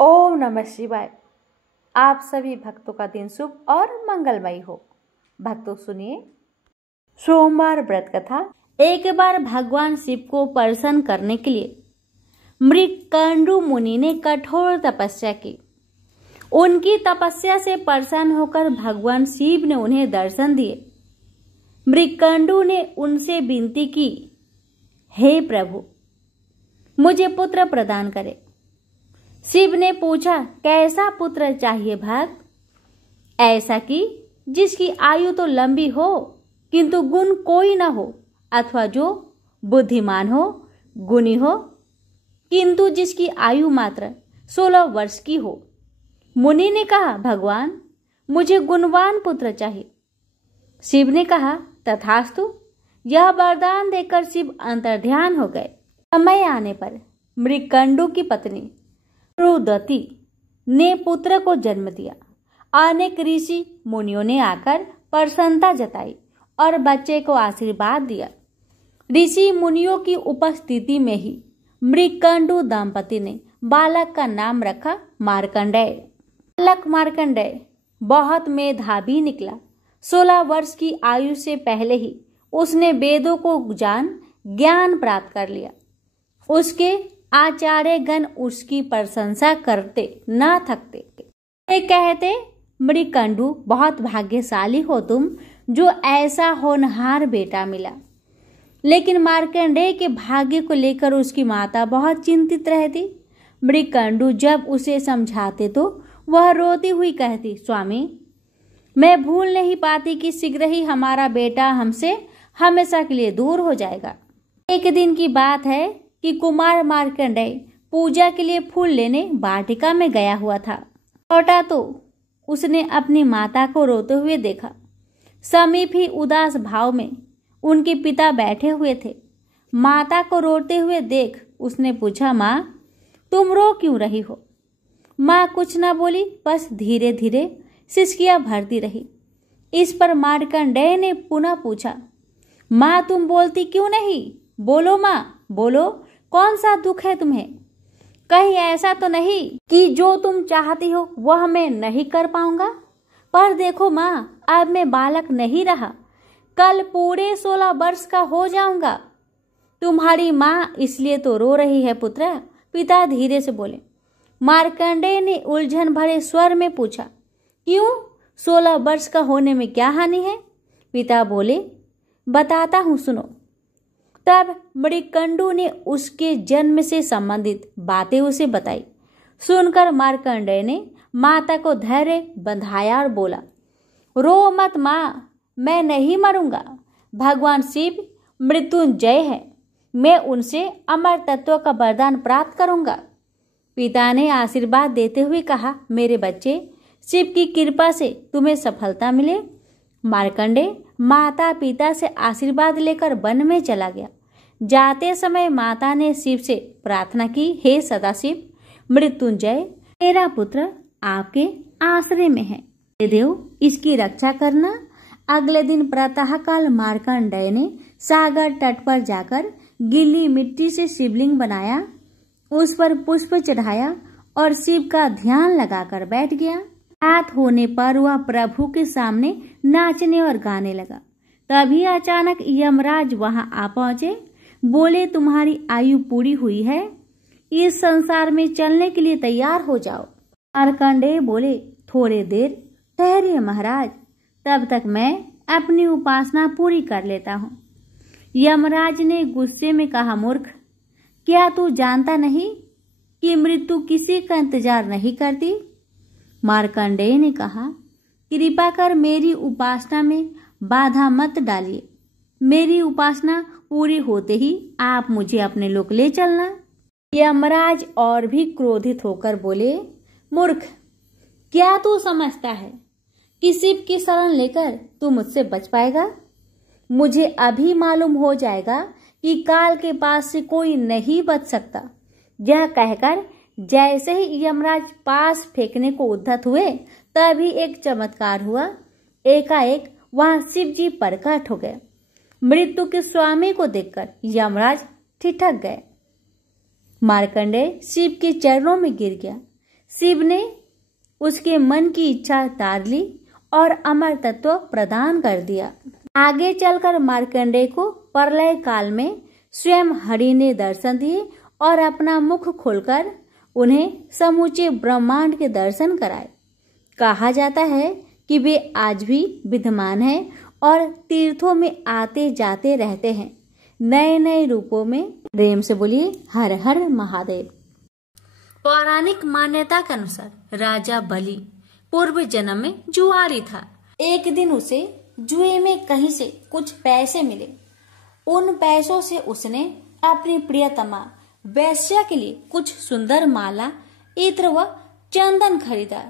ओम नमः शिवाय। आप सभी भक्तों का दिन शुभ और मंगलमय हो। भक्तों सुनिए सोमवार व्रत कथा। एक बार भगवान शिव को प्रसन्न करने के लिए मृगकंडू मुनि ने कठोर तपस्या की। उनकी तपस्या से प्रसन्न होकर भगवान शिव ने उन्हें दर्शन दिए। मृगकंडू ने उनसे विनती की, हे प्रभु, मुझे पुत्र प्रदान करें। शिव ने पूछा, कैसा पुत्र चाहिए भक्त? ऐसा कि जिसकी आयु तो लंबी हो किंतु गुण कोई न हो, अथवा जो बुद्धिमान हो, गुणी हो, किंतु जिसकी आयु मात्र 16 वर्ष की हो। मुनि ने कहा, भगवान, मुझे गुणवान पुत्र चाहिए। शिव ने कहा, तथास्तु। यह वरदान देकर शिव अंतर्ध्यान हो गए। समय आने पर मृगकंडू की पत्नी रुदती ने पुत्र को जन्म दिया। अनेक ऋषि मुनियों ने आकर प्रसन्नता जताई और बच्चे को आशीर्वाद दिया। ऋषि मुनियों की उपस्थिति में ही मृगकंडू दंपति ने बालक का नाम रखा मार्कंडेय। बालक मार्कंडेय बहुत मेधावी निकला। 16 वर्ष की आयु से पहले ही उसने वेदों को ज्ञान प्राप्त कर लिया। उसके आचार्य गण उसकी प्रशंसा करते न थकते। वे कहते, मृगकंडू, बहुत भाग्यशाली हो तुम, जो ऐसा होनहार बेटा मिला। लेकिन मार्कंडेय के भाग्य को लेकर उसकी माता बहुत चिंतित रहती। मृगकंडू जब उसे समझाते तो वह रोती हुई कहती, स्वामी, मैं भूल नहीं पाती कि शीघ्र ही हमारा बेटा हमसे हमेशा के लिए दूर हो जाएगा। एक दिन की बात है कि कुमार मार्कंडेय पूजा के लिए फूल लेने वाटिका में गया हुआ था। लौटा तो उसने अपनी माता को रोते हुए देखा। समीप ही उदास भाव में उनके पिता बैठे हुए थे। माता को रोते हुए देख उसने पूछा, माँ, तुम रो क्यों रही हो? माँ कुछ न बोली, बस धीरे धीरे सिसकियां भरती रही। इस पर मार्कंडेय ने पुनः पूछा, माँ, तुम बोलती क्यों नहीं? बोलो माँ, बोलो, कौन सा दुख है तुम्हें? कहीं ऐसा तो नहीं कि जो तुम चाहती हो वह मैं नहीं कर पाऊंगा? पर देखो माँ, अब मैं बालक नहीं रहा, कल पूरे 16 वर्ष का हो जाऊंगा। तुम्हारी माँ इसलिए तो रो रही है पुत्र, पिता धीरे से बोले। मार्कंडेय ने उलझन भरे स्वर में पूछा, क्यों? 16 वर्ष का होने में क्या हानि है? पिता बोले, बताता हूँ, सुनो। तब मृगकंडू ने उसके जन्म से संबंधित बातें उसे बताई। सुनकर मार्कंडेय ने माता को धैर्य बंधाया और बोला, रो मत माँ, मैं नहीं मरूंगा। भगवान शिव मृत्युंजय है, मैं उनसे अमर तत्व का वरदान प्राप्त करूंगा। पिता ने आशीर्वाद देते हुए कहा, मेरे बच्चे, शिव की कृपा से तुम्हें सफलता मिले। मार्कंडेय माता पिता से आशीर्वाद लेकर वन में चला गया। जाते समय माता ने शिव से प्रार्थना की, हे सदाशिव मृत्युंजय, मेरा पुत्र आपके आश्रय में है, हे देव, इसकी रक्षा करना। अगले दिन प्रातःकाल मार्कंडेय ने सागर तट पर जाकर गीली मिट्टी से शिवलिंग बनाया, उस पर पुष्प चढ़ाया और शिव का ध्यान लगाकर बैठ गया। रात होने पर वह प्रभु के सामने नाचने और गाने लगा। तभी अचानक यमराज वहां आ पहुंचे। बोले, तुम्हारी आयु पूरी हुई है, इस संसार में चलने के लिए तैयार हो जाओ। मार्कंडेय बोले, थोड़ी देर ठहरिए महाराज, तब तक मैं अपनी उपासना पूरी कर लेता हूँ। यमराज ने गुस्से में कहा, मूर्ख, क्या तू जानता नहीं कि मृत्यु किसी का इंतजार नहीं करती? मार्कंडेय ने कहा, कृपा कर मेरी उपासना में बाधा मत डालिए। मेरी उपासना पूरी होते ही आप मुझे अपने लोक ले चलना। यमराज और भी क्रोधित होकर बोले, मूर्ख, क्या तू समझता है कि शिव की शरण लेकर तू मुझसे बच पाएगा? मुझे अभी मालूम हो जाएगा कि काल के पास से कोई नहीं बच सकता। यह कहकर जैसे ही यमराज पास फेंकने को उद्धत हुए, तभी एक चमत्कार हुआ। एकाएक वहां शिव जी प्रकट हो गए। मृत्यु के स्वामी को देखकर यमराज ठिठक गए। मार्कंडेय शिव के चरणों में गिर गया। शिव ने उसके मन की इच्छा तार ली और अमर तत्व प्रदान कर दिया। आगे चलकर मार्कंडेय को प्रलय काल में स्वयं हरि ने दर्शन दिए और अपना मुख खोलकर उन्हें समूचे ब्रह्मांड के दर्शन कराए। कहा जाता है कि वे आज भी विद्यमान हैं और तीर्थों में आते जाते रहते हैं, नए नए रूपों में। प्रेम से बोलिए हर हर महादेव। पौराणिक मान्यता के अनुसार राजा बलि पूर्व जन्म में जुआरी था। एक दिन उसे जुए में कहीं से कुछ पैसे मिले। उन पैसों से उसने अपनी प्रियतमा वैश्या के लिए कुछ सुंदर माला, इत्र व चंदन खरीदा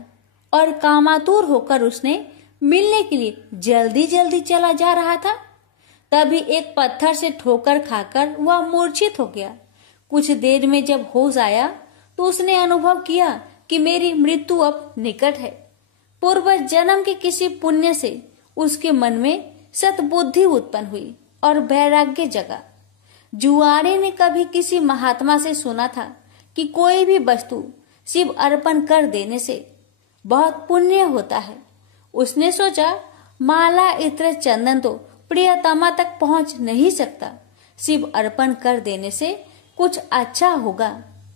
और कामातुर होकर उसने मिलने के लिए जल्दी जल्दी चला जा रहा था। तभी एक पत्थर से ठोकर खाकर वह मूर्छित हो गया। कुछ देर में जब होश आया तो उसने अनुभव किया कि मेरी मृत्यु अब निकट है। पूर्व जन्म के किसी पुण्य से उसके मन में सद्बुद्धि उत्पन्न हुई और वैराग्य जगा। जुआरी ने कभी किसी महात्मा से सुना था कि कोई भी वस्तु शिव अर्पण कर देने से बहुत पुण्य होता है। उसने सोचा माला, इत्र, चंदन तो प्रियतमा तक पहुंच नहीं सकता, शिव अर्पण कर देने से कुछ अच्छा होगा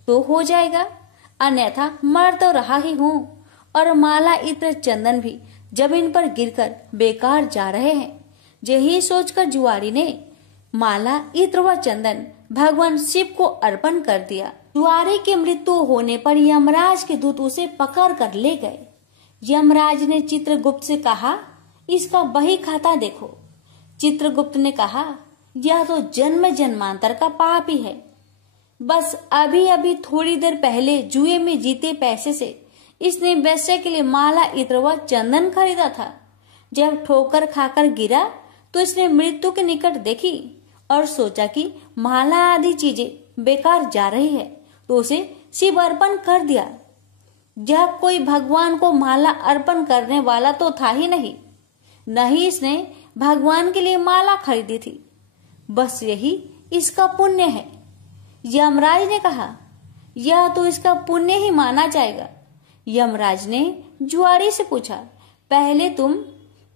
तो हो जाएगा, अन्यथा मर तो रहा ही हूँ और माला, इत्र, चंदन भी जमीन पर गिरकर बेकार जा रहे हैं। यही सोचकर जुआरी ने माला, इत्र व चंदन भगवान शिव को अर्पण कर दिया। जुआरी की मृत्यु होने पर यमराज के दूत उसे पकड़ कर ले गए। यमराज ने चित्रगुप्त से कहा, इसका बही खाता देखो। चित्रगुप्त ने कहा, यह तो जन्म जन्मांतर का पाप ही है। बस अभी अभी थोड़ी देर पहले जुए में जीते पैसे से इसने वैश्य के लिए माला, इत्र व चंदन खरीदा था। जब ठोकर खाकर गिरा तो इसने मृत्यु के निकट देखी और सोचा कि माला आदि चीजें बेकार जा रही है, तो उसे शिव अर्पण कर दिया। जब कोई भगवान को माला अर्पण करने वाला तो था ही नहीं, न ही इसने भगवान के लिए माला खरीदी थी। बस यही इसका पुण्य है। यमराज ने कहा, यह तो इसका पुण्य ही माना जाएगा। यमराज ने जुआरी से पूछा, पहले तुम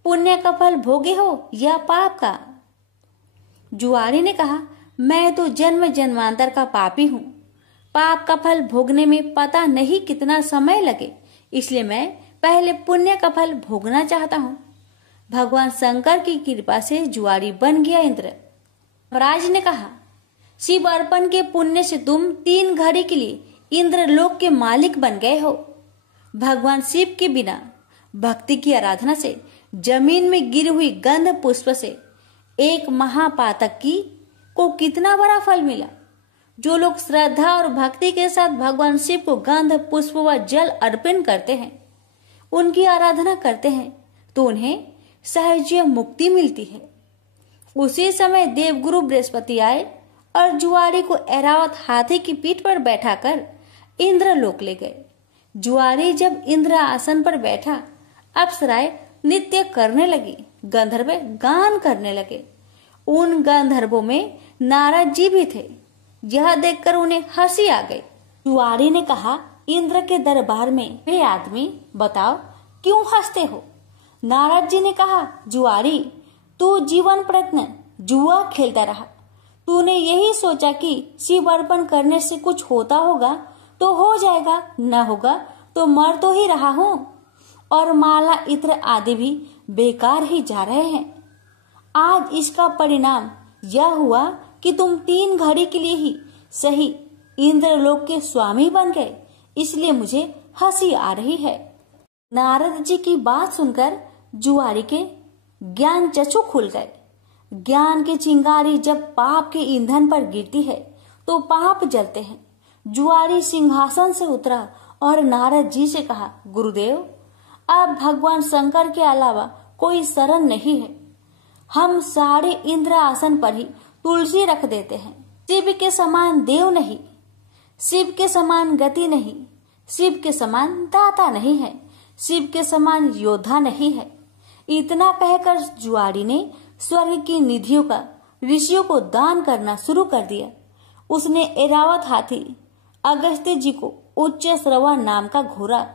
पुण्य का फल भोगे हो या पाप का? जुआरी ने कहा, मैं तो जन्म जन्मांतर का पापी हूँ। पाप का फल भोगने में पता नहीं कितना समय लगे, इसलिए मैं पहले पुण्य का फल भोगना चाहता हूँ। भगवान शंकर की कृपा से जुआरी बन गया इंद्र। राज ने कहा, शिव अर्पण के पुण्य से तुम 3 घड़ी के लिए इंद्र लोक के मालिक बन गए हो। भगवान शिव के बिना भक्ति की आराधना से जमीन में गिरी हुई गंध पुष्प से एक महापातक की को कितना बड़ा फल मिला। जो लोग श्रद्धा और भक्ति के साथ भगवान शिव को गंध, पुष्प व जल अर्पण करते हैं, उनकी आराधना करते हैं, तो उन्हें सहज मुक्ति मिलती है। उसी समय देवगुरु बृहस्पति आए और जुआरी को ऐरावत हाथी की पीठ पर बैठाकर इंद्र लोक ले गए। जुआरी जब इंद्र आसन पर बैठा, अप्सराएं नृत्य करने लगी, गंधर्व गान करने लगे। उन गंधर्वों में नारद जी भी थे। यह देखकर उन्हें हंसी आ गई। जुआरी ने कहा, इंद्र के दरबार में वे आदमी, बताओ क्यों हंसते हो? नारद जी ने कहा, जुआरी, तू जीवन प्रयत्न जुआ खेलता रहा। तूने यही सोचा कि शिव अर्पण करने से कुछ होता होगा तो हो जाएगा, न होगा तो मर तो ही रहा हूँ, और माला, इत्र आदि भी बेकार ही जा रहे हैं। आज इसका परिणाम यह हुआ कि तुम 3 घड़ी के लिए ही सही इंद्रलोक के स्वामी बन गए, इसलिए मुझे हंसी आ रही है। नारद जी की बात सुनकर जुआरी के ज्ञान चक्षु खुल गए। ज्ञान की चिंगारी जब पाप के ईंधन पर गिरती है तो पाप जलते हैं। जुआरी सिंहासन से उतरा और नारद जी से कहा, गुरुदेव, अब भगवान शंकर के अलावा कोई शरण नहीं है। हम सारे इंद्र आसन पर ही तुलसी रख देते हैं। शिव के समान देव नहीं, शिव के समान गति नहीं, शिव के समान दाता नहीं है, शिव के समान योद्धा नहीं है। इतना कहकर जुआरी ने स्वर्ग की निधियों का ऋषियों को दान करना शुरू कर दिया। उसने ऐरावत हाथी अगस्त्य जी को उच्च श्रवा नाम का घोड़ा,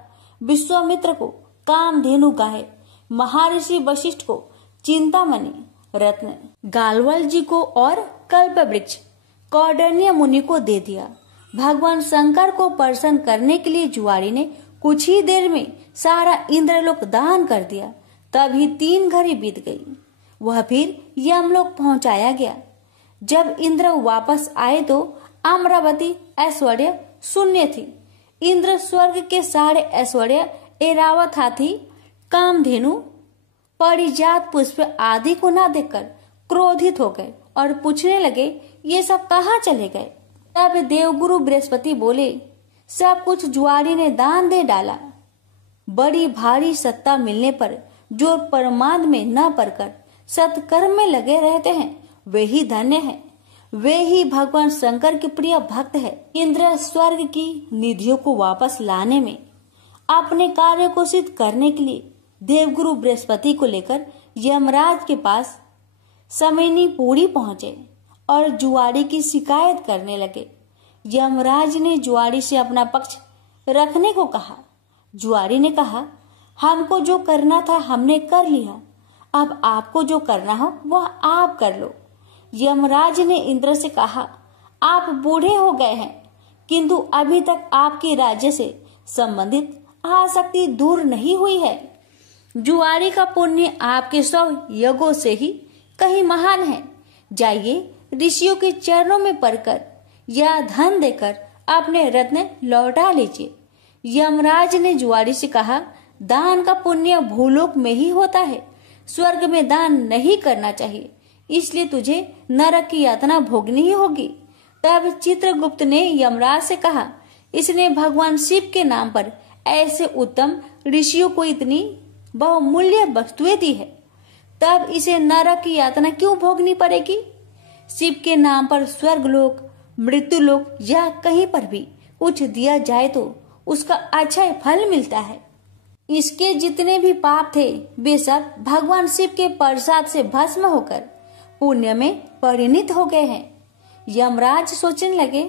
विश्वामित्र को कामधेनु गाय, महर्षि वशिष्ठ को चिंतामणि रत्न, गालवल जी को और कल्प वृक्ष कौंडिन्य मुनि को दे दिया। भगवान शंकर को प्रसन्न करने के लिए जुआरी ने कुछ ही देर में सारा इंद्रलोक दान कर दिया। तभी 3 घड़ी बीत गई। वह फिर यमलोक पहुंचाया गया। जब इंद्र वापस आए तो अमरावती ऐश्वर्य शून्य थी। इंद्र स्वर्ग के सारे ऐश्वर्य, ऐरावत हाथी, कामधेनु, परिजात पुष्प आदि को न देखकर क्रोधित हो गए और पूछने लगे, ये सब कहाँ चले गए? तब देवगुरु बृहस्पति बोले, सब कुछ जुआरी ने दान दे डाला। बड़ी भारी सत्ता मिलने पर जो परमार्थ में न पड़कर सत्कर्म में लगे रहते हैं वे ही धन्य हैं। वे ही भगवान शंकर के प्रिय भक्त है। इंद्र स्वर्ग की निधियों को वापस लाने में अपने कार्य को सिद्ध करने के लिए देवगुरु बृहस्पति को लेकर यमराज के पास समयनीपुरी पहुंचे और जुआरी की शिकायत करने लगे। यमराज ने जुआरी से अपना पक्ष रखने को कहा। जुआरी ने कहा, हमको जो करना था हमने कर लिया, अब आपको जो करना हो वह आप कर लो। यमराज ने इंद्र से कहा, आप बूढ़े हो गए हैं किंतु अभी तक आपके राज्य से संबंधित आसक्ति दूर नहीं हुई है। जुआरी का पुण्य आपके 100 यज्ञों से ही कहीं महान है। जाइए ऋषियों के चरणों में पड़कर या धन देकर अपने रत्न लौटा लीजिए। यमराज ने जुआरी से कहा, दान का पुण्य भूलोक में ही होता है, स्वर्ग में दान नहीं करना चाहिए, इसलिए तुझे नरक की यातना भोगनी ही होगी। तब चित्रगुप्त ने यमराज से कहा, इसने भगवान शिव के नाम पर ऐसे उत्तम ऋषियों को इतनी बहुमूल्य वस्तुएं दी है, तब इसे नरक की यातना क्यों भोगनी पड़ेगी? शिव के नाम पर स्वर्गलोक, मृत्युलोक या कहीं पर भी कुछ दिया जाए तो उसका अच्छा फल मिलता है। इसके जितने भी पाप थे वे सब भगवान शिव के प्रसाद से भस्म होकर पुण्य में परिणित हो गए हैं। यमराज सोचने लगे,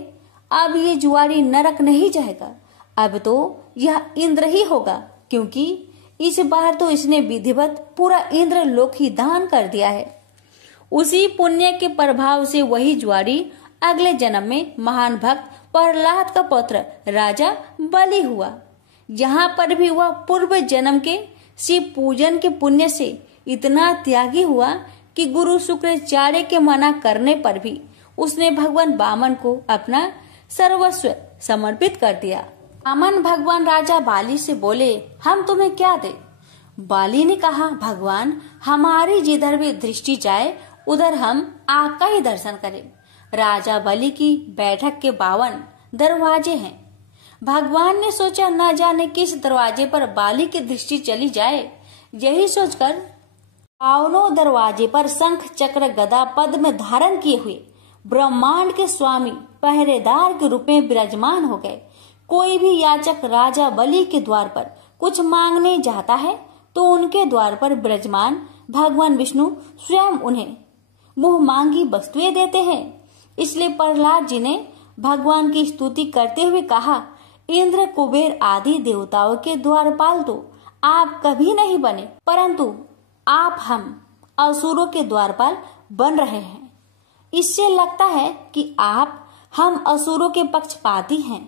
अब ये जुआरी नरक नहीं जाएगा, अब तो यह इंद्र ही होगा, क्योंकि इस बार तो इसने विधिवत पूरा इंद्र लोक ही दान कर दिया है। उसी पुण्य के प्रभाव से वही जुआरी अगले जन्म में महान भक्त प्रहलाद का पुत्र राजा बलि हुआ। यहाँ पर भी वह पूर्व जन्म के शिव पूजन के पुण्य से इतना त्यागी हुआ कि गुरु शुक्राचार्य के मना करने पर भी उसने भगवान वामन को अपना सर्वस्व समर्पित कर दिया। वामन भगवान राजा बाली से बोले, हम तुम्हें क्या दे? बाली ने कहा, भगवान हमारी जिधर भी दृष्टि जाए उधर हम आपका ही दर्शन करें। राजा बलि की बैठक के 52 दरवाजे हैं। भगवान ने सोचा, न जाने किस दरवाजे पर बाली की दृष्टि चली जाए। यही सोचकर 52 दरवाजे पर शंख चक्र गदा पद्म धारण किए हुए ब्रह्मांड के स्वामी पहरेदार के रूप में विराजमान हो गए। कोई भी याचक राजा बलि के द्वार पर कुछ मांगने जाता है तो उनके द्वार पर विराजमान भगवान विष्णु स्वयं उन्हें मुंह मांगी वस्तुएं देते हैं। इसलिए प्रहलाद जी ने भगवान की स्तुति करते हुए कहा, इंद्र कुबेर आदि देवताओं के द्वारपाल तो आप कभी नहीं बने, परंतु आप हम असुरों के द्वारपाल बन रहे हैं। इससे लगता है कि आप हम असुरों के पक्षपाती हैं।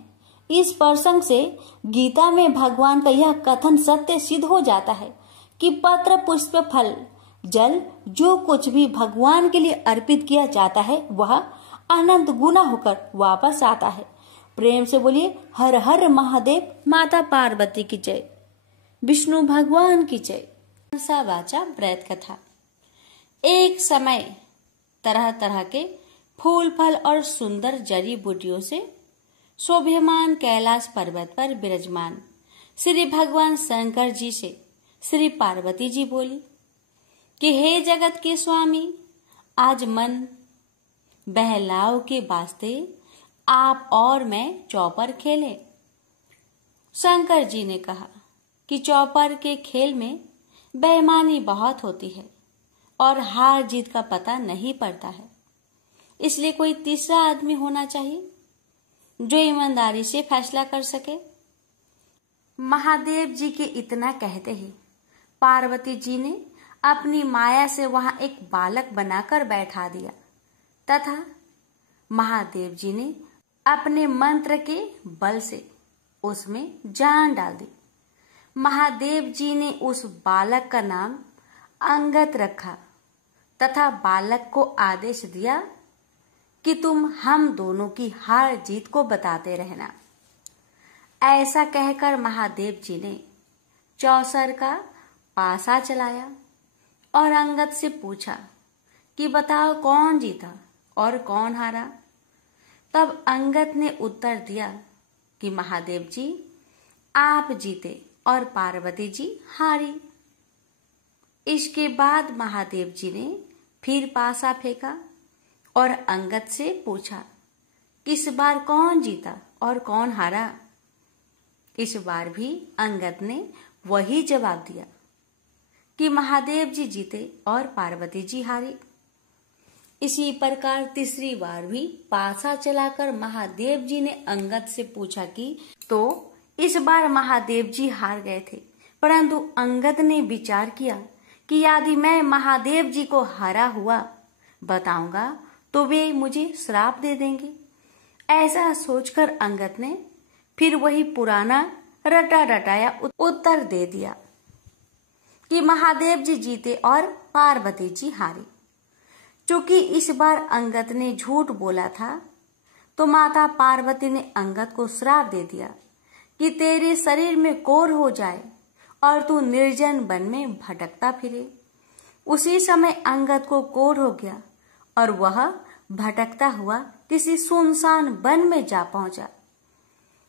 इस प्रसंग से गीता में भगवान का यह कथन सत्य सिद्ध हो जाता है कि पत्र पुष्प फल जल जो कुछ भी भगवान के लिए अर्पित किया जाता है वह अनंत गुना होकर वापस आता है। प्रेम से बोलिए, हर हर महादेव, माता पार्वती की जय, विष्णु भगवान की जय। वाचा ब्रत कथा। एक समय तरह तरह के फूल फल और सुंदर जड़ी बूटियों से शोभ्यमान कैलाश पर्वत पर विराजमान श्री भगवान शंकर जी से श्री पार्वती जी बोली कि हे जगत के स्वामी, आज मन बहलाव के वास्ते आप और मैं चौपर खेलें। शंकर जी ने कहा कि चौपर के खेल में बेईमानी बहुत होती है और हार जीत का पता नहीं पड़ता है, इसलिए कोई तीसरा आदमी होना चाहिए। जो ईमानदारी से फैसला कर सके। महादेव जी के इतना कहते ही पार्वती जी ने अपनी माया से वहां एक बालक बनाकर बैठा दिया तथा महादेव जी ने अपने मंत्र के बल से उसमें जान डाल दी। महादेव जी ने उस बालक का नाम अंगद रखा तथा बालक को आदेश दिया कि तुम हम दोनों की हार जीत को बताते रहना। ऐसा कहकर महादेव जी ने चौसर का पासा चलाया और अंगद से पूछा कि बताओ कौन जीता और कौन हारा। तब अंगद ने उत्तर दिया कि महादेव जी आप जीते और पार्वती जी हारी। इसके बाद महादेव जी ने फिर पासा फेंका और अंगद से पूछा इस बार कौन जीता और कौन हारा। इस बार भी अंगद ने वही जवाब दिया कि महादेव जी जीते और पार्वती जी हारी। इसी प्रकार तीसरी बार भी पासा चलाकर महादेव जी ने अंगद से पूछा कि तो इस बार महादेव जी हार गए थे, परंतु अंगद ने विचार किया कि यदि मैं महादेव जी को हारा हुआ बताऊंगा तो वे मुझे श्राप दे देंगे। ऐसा सोचकर अंगद ने फिर वही पुराना रटा रटाया उत्तर दे दिया कि महादेव जी जीते और पार्वती जी हारी। चूंकि इस बार अंगद ने झूठ बोला था तो माता पार्वती ने अंगद को श्राप दे दिया कि तेरे शरीर में कोढ़ हो जाए और तू निर्जन वन में भटकता फिरे। उसी समय अंगद को कोढ़ हो गया और वह भटकता हुआ किसी सुनसान वन में जा पहुंचा।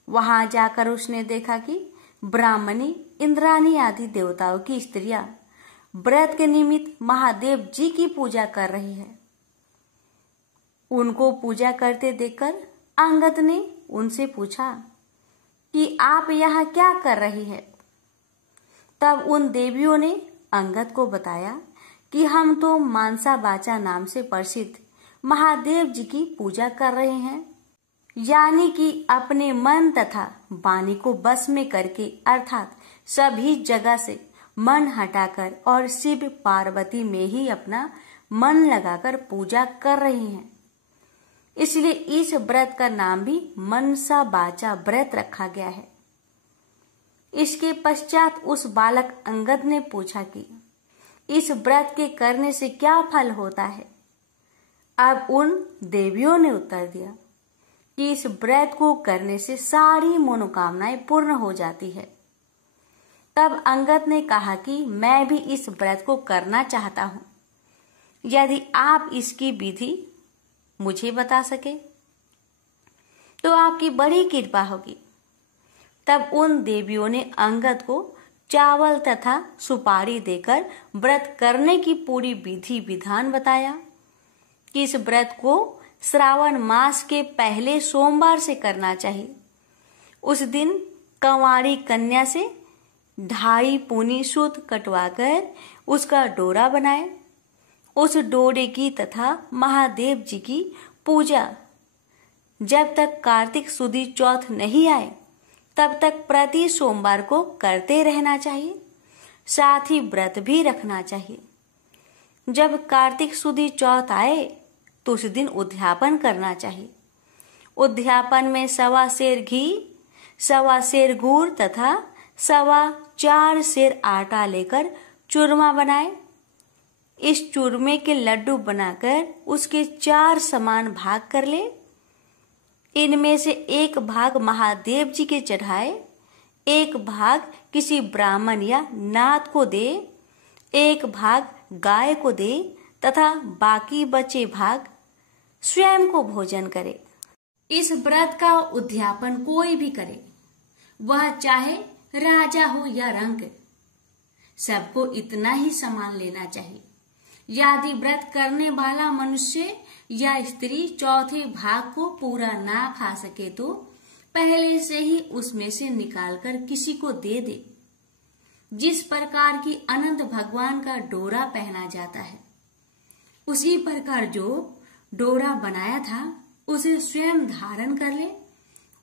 वहां जाकर उसने देखा कि ब्राह्मणी, इंद्राणी आदि देवताओं की स्त्रियां व्रत के निमित्त महादेव जी की पूजा कर रही है। उनको पूजा करते देखकर अंगद ने उनसे पूछा कि आप यहाँ क्या कर रही है। तब उन देवियों ने अंगद को बताया कि हम तो मानसा बाचा नाम से प्रसिद्ध महादेव जी की पूजा कर रहे हैं, यानी कि अपने मन तथा वाणी को बस में करके अर्थात सभी जगह से मन हटाकर और शिव पार्वती में ही अपना मन लगाकर पूजा कर रही हैं। इसलिए इस व्रत का नाम भी मनसा बाचा व्रत रखा गया है। इसके पश्चात उस बालक अंगद ने पूछा कि इस व्रत के करने से क्या फल होता है। अब उन देवियों ने उत्तर दिया कि इस व्रत को करने से सारी मनोकामनाएं पूर्ण हो जाती है। तब अंगद ने कहा कि मैं भी इस व्रत को करना चाहता हूं, यदि आप इसकी विधि मुझे बता सके तो आपकी बड़ी कृपा होगी। तब उन देवियों ने अंगद को चावल तथा सुपारी देकर व्रत करने की पूरी विधि विधान बताया कि इस व्रत को श्रावण मास के पहले सोमवार से करना चाहिए। उस दिन कंवारी कन्या से 2.5 पूनी सूत कटवाकर उसका डोरा बनाए। उस डोरे की तथा महादेव जी की पूजा जब तक कार्तिक सुदी चौथ नहीं आए तब तक प्रति सोमवार को करते रहना चाहिए। साथ ही व्रत भी रखना चाहिए। जब कार्तिक सुदी चौथ आए तो उस दिन उद्यापन करना चाहिए। उद्यापन में 1.25 सेर घी, 1.25 सेर गुड़ तथा 4.25 सेर आटा लेकर चूरमा बनाए। इस चूरमे के लड्डू बनाकर उसके 4 समान भाग कर ले। इनमें से एक भाग महादेव जी के चढ़ाए, एक भाग किसी ब्राह्मण या नाथ को दे, एक भाग गाय को दे तथा बाकी बचे भाग स्वयं को भोजन करे। इस व्रत का उद्यापन कोई भी करे, वह चाहे राजा हो या रंक, सबको इतना ही सामान लेना चाहिए। यदि व्रत करने वाला मनुष्य या स्त्री चौथे भाग को पूरा ना खा सके तो पहले से ही उसमें से निकालकर किसी को दे दे। जिस प्रकार की अनंत भगवान का डोरा पहना जाता है, उसी प्रकार जो डोरा बनाया था उसे स्वयं धारण कर ले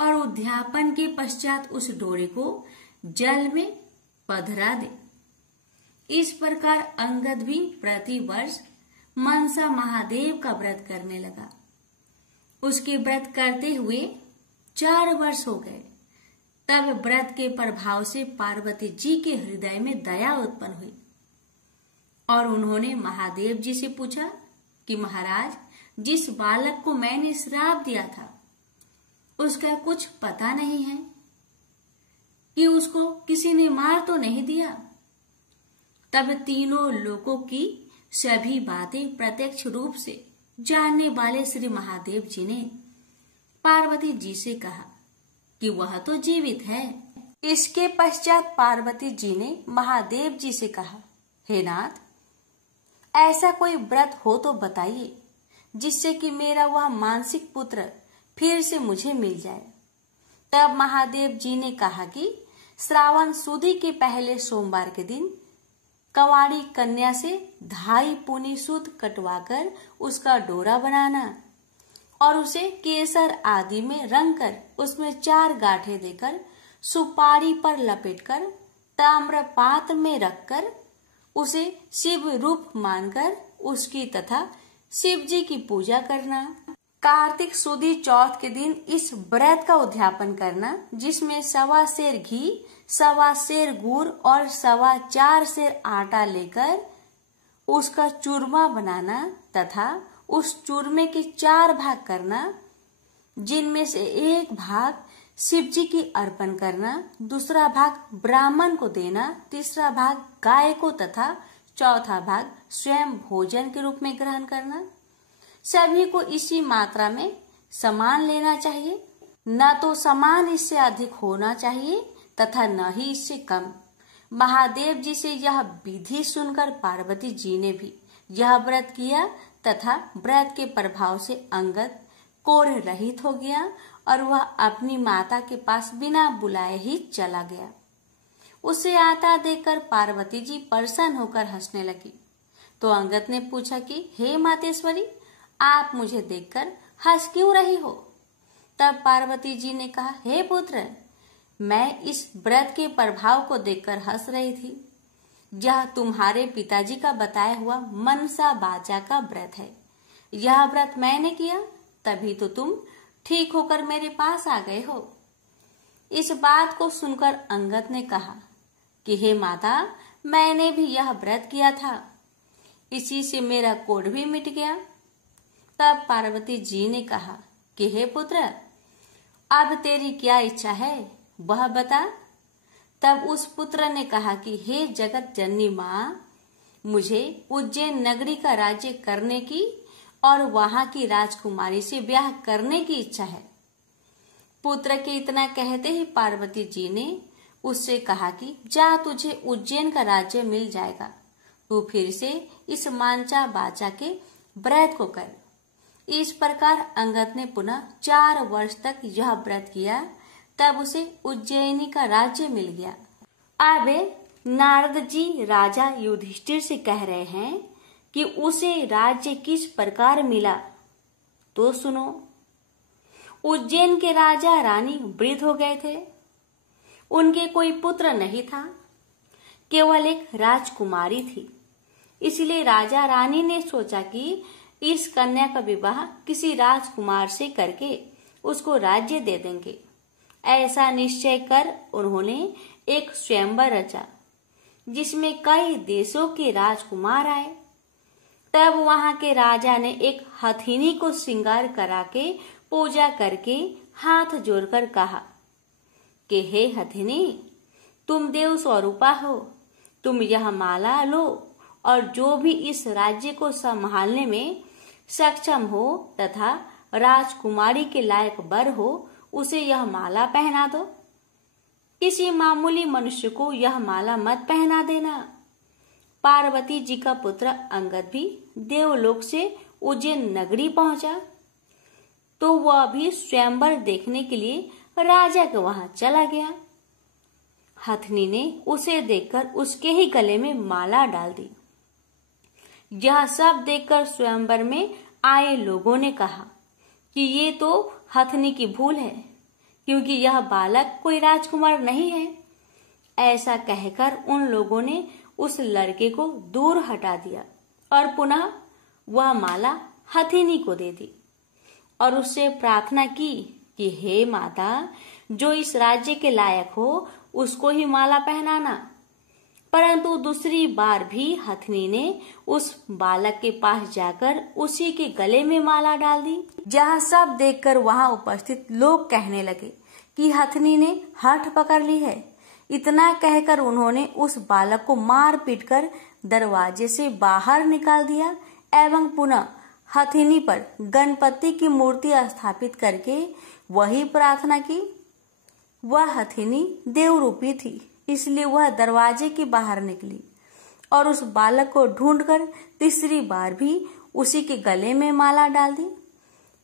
और उद्यापन के पश्चात उस डोरे को जल में पधरा दे। इस प्रकार अंगद भी प्रति वर्ष मनसा महादेव का व्रत करने लगा। उसके व्रत करते हुए 4 वर्ष हो गए। तब व्रत के प्रभाव से पार्वती जी के हृदय में दया उत्पन्न हुई और उन्होंने महादेव जी से पूछा कि महाराज, जिस बालक को मैंने श्राप दिया था उसका कुछ पता नहीं है कि उसको किसी ने मार तो नहीं दिया। तब तीनों लोगों की सभी बातें प्रत्यक्ष रूप से जानने वाले श्री महादेव जी ने पार्वती जी से कहा कि वह तो जीवित है। इसके पश्चात पार्वती जी ने महादेव जी से कहा, हे नाथ, ऐसा कोई व्रत हो तो बताइए जिससे कि मेरा वह मानसिक पुत्र फिर से मुझे मिल जाए। तब महादेव जी ने कहा कि श्रावण सुदी के पहले सोमवार के दिन कंवारी कन्या से 2.5 पूनी सूत कटवाकर उसका डोरा बनाना और उसे केसर आदि में रंग कर उसमें 4 गांठें देकर सुपारी पर लपेटकर ताम्र पात्र में रखकर उसे शिव रूप मानकर उसकी तथा शिव जी की पूजा करना। कार्तिक सुदी चौथ के दिन इस व्रत का उद्यापन करना, जिसमें 1.25 सेर घी, 1.25 सेर गुड़ और 4.25 सेर आटा लेकर उसका चूरमा बनाना तथा उस चूरमे के 4 भाग करना, जिनमें से एक भाग शिव जी की अर्पण करना, दूसरा भाग ब्राह्मण को देना, तीसरा भाग गाय को तथा चौथा भाग स्वयं भोजन के रूप में ग्रहण करना। सभी को इसी मात्रा में समान लेना चाहिए, न तो समान इससे अधिक होना चाहिए तथा न ही इससे कम। महादेव जी से यह विधि सुनकर पार्वती जी ने भी यह व्रत किया तथा व्रत के प्रभाव से अंगद कोढ़ रहित हो गया और वह अपनी माता के पास बिना बुलाए ही चला गया। उसे आता देखकर पार्वती जी प्रसन्न होकर हंसने लगी। तो अंगद ने पूछा कि हे मातेश्वरी, आप मुझे देखकर हंस क्यों रही हो? तब पार्वती जी ने कहा, हे पुत्र, मैं इस व्रत के प्रभाव को देखकर हंस रही थी। यह तुम्हारे पिताजी का बताया हुआ मनसा बाचा का व्रत है। यह व्रत मैंने किया, तभी तो तुम ठीक होकर मेरे पास आ गए हो। इस बात को सुनकर अंगद ने कहा कि हे माता, मैंने भी यह व्रत किया था, इसी से मेरा कोढ़ भी मिट गया। तब पार्वती जी ने कहा कि हे पुत्र, अब तेरी क्या इच्छा है वह बता। तब उस पुत्र ने कहा कि हे जगत जननी माँ, मुझे उज्जैन नगरी का राज्य करने की और वहां की राजकुमारी से ब्याह करने की इच्छा है। पुत्र के इतना कहते ही पार्वती जी ने उससे कहा कि जा, तुझे उज्जैन का राज्य मिल जाएगा, तू फिर से इस मांचा बाचा के व्रत को कर। इस प्रकार अंगद ने पुनः 4 वर्ष तक यह व्रत किया, तब उसे उज्जैनी का राज्य मिल गया। अब नारद जी राजा युधिष्ठिर से कह रहे हैं कि उसे राज्य किस प्रकार मिला, तो सुनो। उज्जैन के राजा रानी वृद्ध हो गए थे। उनके कोई पुत्र नहीं था, केवल एक राजकुमारी थी। इसलिए राजा रानी ने सोचा कि इस कन्या का विवाह किसी राजकुमार से करके उसको राज्य दे देंगे। ऐसा निश्चय कर उन्होंने एक स्वयंवर रचा, जिसमें कई देशों के राजकुमार आए। तब वहां के राजा ने एक हथिनी को श्रृंगार करा के पूजा करके हाथ जोड़कर कहा कि हे हथिनी, तुम देव स्वरूपा हो, तुम यह माला लो और जो भी इस राज्य को संभालने में सक्षम हो तथा राजकुमारी के लायक वर हो, उसे यह माला पहना दो। किसी मामूली मनुष्य को यह माला मत पहना देना। पार्वती जी का पुत्र अंगद भी देवलोक से उज्जैन नगरी पहुंचा, तो वह भी स्वयंवर देखने के लिए राजा के वहां चला गया। हथनी ने उसे देखकर उसके ही गले में माला डाल दी। यह सब देखकर स्वयंवर में आए लोगों ने कहा कि ये तो हथनी की भूल है, क्योंकि यह बालक कोई राजकुमार नहीं है। ऐसा कहकर उन लोगों ने उस लड़के को दूर हटा दिया और पुनः वह माला हथिनी को दे दी और उससे प्रार्थना की कि हे माता, जो इस राज्य के लायक हो उसको ही माला पहनाना। परंतु दूसरी बार भी हथिनी ने उस बालक के पास जाकर उसी के गले में माला डाल दी। जहाँ सब देखकर वहां उपस्थित लोग कहने लगे कि हथिनी ने हठ पकड़ ली है। इतना कहकर उन्होंने उस बालक को मार पीट कर दरवाजे से बाहर निकाल दिया एवं पुनः हथिनी पर गणपति की मूर्ति स्थापित करके वही प्रार्थना की। वह हथिनी देवरूपी थी, इसलिए वह दरवाजे के बाहर निकली और उस बालक को ढूंढकर तीसरी बार भी उसी के गले में माला डाल दी।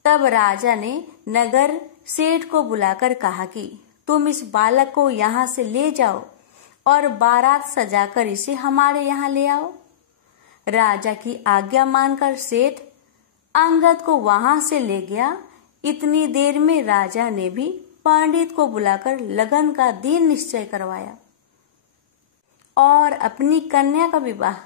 तब राजा ने नगर सेठ को बुलाकर कहा कि तुम इस बालक को यहाँ से ले जाओ और बारात सजाकर इसे हमारे यहाँ ले आओ। राजा की आज्ञा मानकर सेठ अंगद को वहां से ले गया। इतनी देर में राजा ने भी पंडित को बुलाकर लगन का दिन निश्चय करवाया और अपनी कन्या का विवाह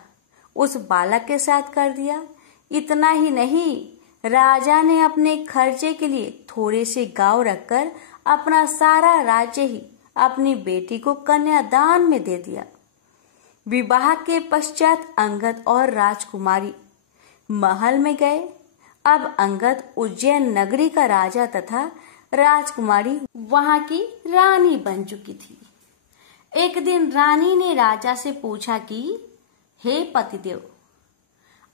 उस बालक के साथ कर दिया। इतना ही नहीं, राजा ने अपने खर्चे के लिए थोड़े से गांव रखकर अपना सारा राज्य ही अपनी बेटी को कन्यादान में दे दिया। विवाह के पश्चात अंगद और राजकुमारी महल में गए। अब अंगद उज्जैन नगरी का राजा तथा राजकुमारी वहां की रानी बन चुकी थी। एक दिन रानी ने राजा से पूछा कि हे पतिदेव,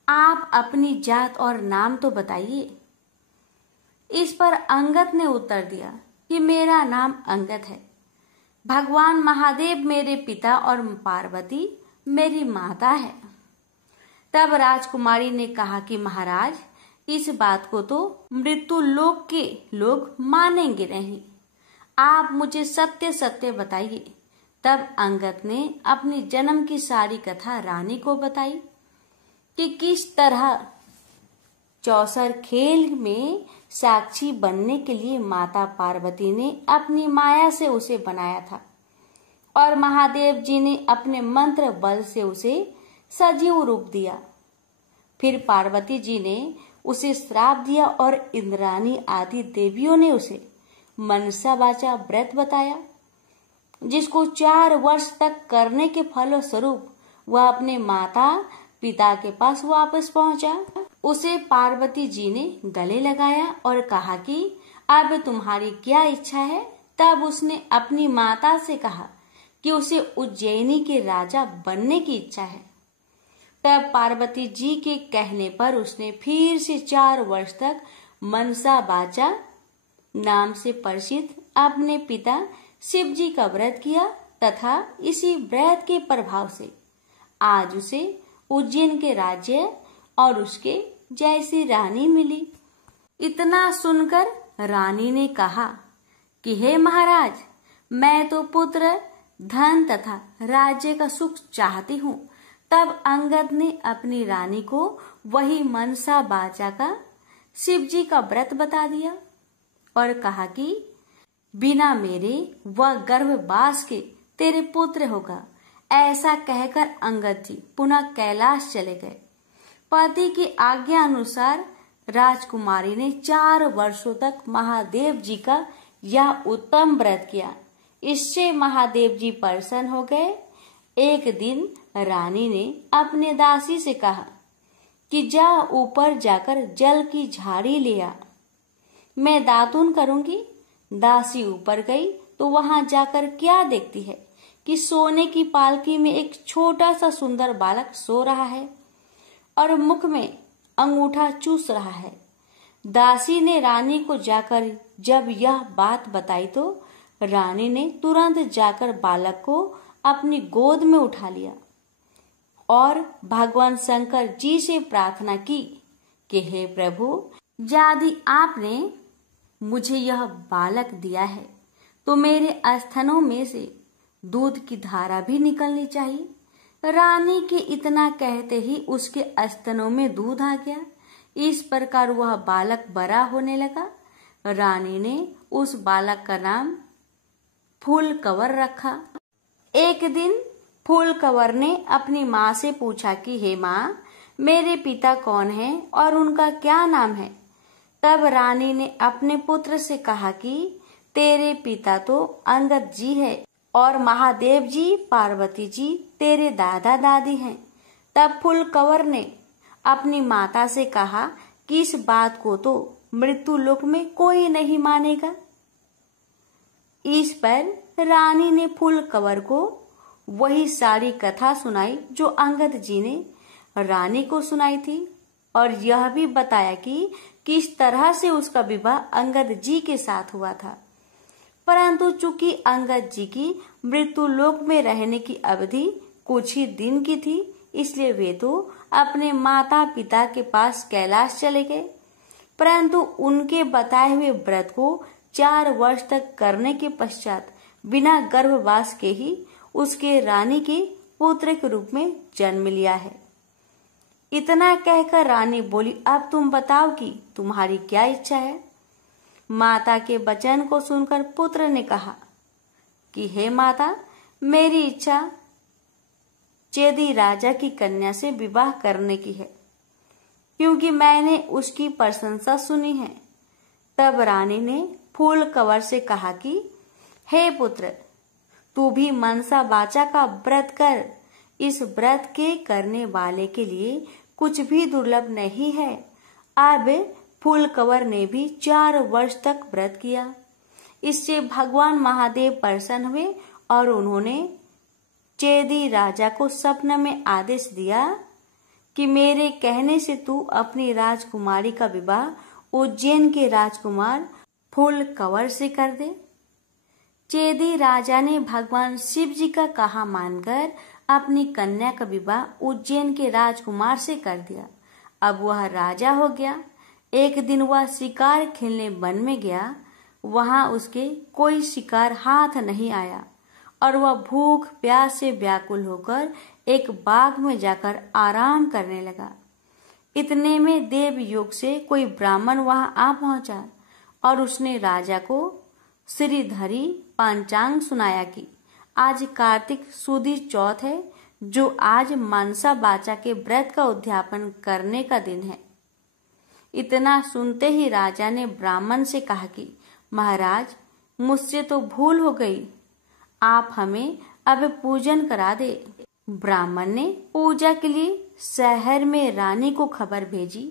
आप अपनी जात और नाम तो बताइए। इस पर अंगद ने उत्तर दिया कि मेरा नाम अंगद है। भगवान महादेव मेरे पिता और पार्वती मेरी माता है। तब राजकुमारी ने कहा कि महाराज, इस बात को तो मृत्यु लोक के लोग मानेंगे नहीं, आप मुझे सत्य सत्य बताइए। तब अंगद ने अपनी जन्म की सारी कथा रानी को बताई कि किस तरह चौसर खेल में साक्षी बनने के लिए माता पार्वती ने अपनी माया से उसे बनाया था और महादेव जी ने अपने मंत्र बल से उसे सजीव रूप दिया। फिर पार्वती जी ने उसे श्राप दिया और इंद्राणी आदि देवियों ने उसे मनसा वाचा व्रत बताया, जिसको 4 वर्ष तक करने के फलस्वरूप वह अपने माता पिता के पास वापस पहुंचा। उसे पार्वती जी ने गले लगाया और कहा कि अब तुम्हारी क्या इच्छा है। तब उसने अपनी माता से कहा कि उसे उज्जैनी के राजा बनने की इच्छा है। तब पार्वती जी के कहने पर उसने फिर से 4 वर्ष तक मनसा वाचा नाम से प्रसिद्ध अपने पिता शिव जी का व्रत किया तथा इसी व्रत के प्रभाव से आज उसे उज्जैन के राज्य और उसके जैसी रानी मिली। इतना सुनकर रानी ने कहा कि हे महाराज, मैं तो पुत्र, धन तथा राज्य का सुख चाहती हूँ। तब अंगद ने अपनी रानी को वही मनसा वाचा का शिव जी का व्रत बता दिया और कहा कि बिना मेरे वह गर्भवास के तेरे पुत्र होगा। ऐसा कहकर अंगद जी पुनः कैलाश चले गए। पति की आज्ञा अनुसार राजकुमारी ने 4 वर्षों तक महादेव जी का यह उत्तम व्रत किया। इससे महादेव जी प्रसन्न हो गए। एक दिन रानी ने अपने दासी से कहा कि जा ऊपर जाकर जल की झाड़ी ले आ, मैं दातुन करूंगी। दासी ऊपर गई तो वहां जाकर क्या देखती है कि सोने की पालकी में एक छोटा सा सुंदर बालक सो रहा है और मुख में अंगूठा चूस रहा है। दासी ने रानी को जाकर जब यह बात बताई तो रानी ने तुरंत जाकर बालक को अपनी गोद में उठा लिया और भगवान शंकर जी से प्रार्थना की कि हे प्रभु, यदि आपने मुझे यह बालक दिया है तो मेरे स्तनों में से दूध की धारा भी निकलनी चाहिए। रानी के इतना कहते ही उसके स्तनों में दूध आ गया। इस प्रकार वह बालक बड़ा होने लगा। रानी ने उस बालक का नाम फूलकवर रखा। एक दिन फूलकवर ने अपनी माँ से पूछा कि हे माँ, मेरे पिता कौन हैं और उनका क्या नाम है? तब रानी ने अपने पुत्र से कहा कि तेरे पिता तो अंगद जी है और महादेव जी, पार्वती जी तेरे दादा दादी हैं। तब फूलकवर ने अपनी माता से कहा कि इस बात को तो मृत्यु लोक में कोई नहीं मानेगा। इस पर रानी ने फूलकवर को वही सारी कथा सुनाई जो अंगद जी ने रानी को सुनाई थी और यह भी बताया कि किस तरह से उसका विवाह अंगद जी के साथ हुआ था। परंतु चूंकि अंगद जी की मृत्यु लोक में रहने की अवधि कुछ ही दिन की थी, इसलिए वे तो अपने माता पिता के पास कैलाश चले गए। परंतु उनके बताए हुए व्रत को 4 वर्ष तक करने के पश्चात बिना गर्भवास के ही उसके रानी के पुत्र के रूप में जन्म लिया है। इतना कहकर रानी बोली, अब तुम बताओ कि तुम्हारी क्या इच्छा है? माता के वचन को सुनकर पुत्र ने कहा कि हे माता, मेरी इच्छा चेदी राजा की कन्या से विवाह करने की है, क्योंकि मैंने उसकी प्रशंसा सुनी है। तब रानी ने फूलकवर से कहा कि हे पुत्र, तू भी मनसा वाचा का व्रत कर। इस व्रत के करने वाले के लिए कुछ भी दुर्लभ नहीं है। अब फूलकवर ने भी 4 वर्ष तक व्रत किया। इससे भगवान महादेव प्रसन्न हुए और उन्होंने चेदी राजा को स्वप्न में आदेश दिया कि मेरे कहने से तू अपनी राजकुमारी का विवाह उज्जैन के राजकुमार फूलकवर से कर दे। चेदी राजा ने भगवान शिव जी का कहा मानकर अपनी कन्या का विवाह उज्जैन के राजकुमार से कर दिया। अब वह राजा हो गया। एक दिन वह शिकार खेलने वन में गया। वहां उसके कोई शिकार हाथ नहीं आया और वह भूख प्यास से व्याकुल होकर एक बाग में जाकर आराम करने लगा। इतने में देवयोग से कोई ब्राह्मण वहां आ पहुंचा और उसने राजा को श्रीधरी पंचांग सुनाया कि आज कार्तिक सुदी चौथ है, जो आज मनसा वाचा के व्रत का उद्यापन करने का दिन है। इतना सुनते ही राजा ने ब्राह्मण से कहा कि महाराज, मुझसे तो भूल हो गई, आप हमें अब पूजन करा दे। ब्राह्मण ने पूजा के लिए शहर में रानी को खबर भेजी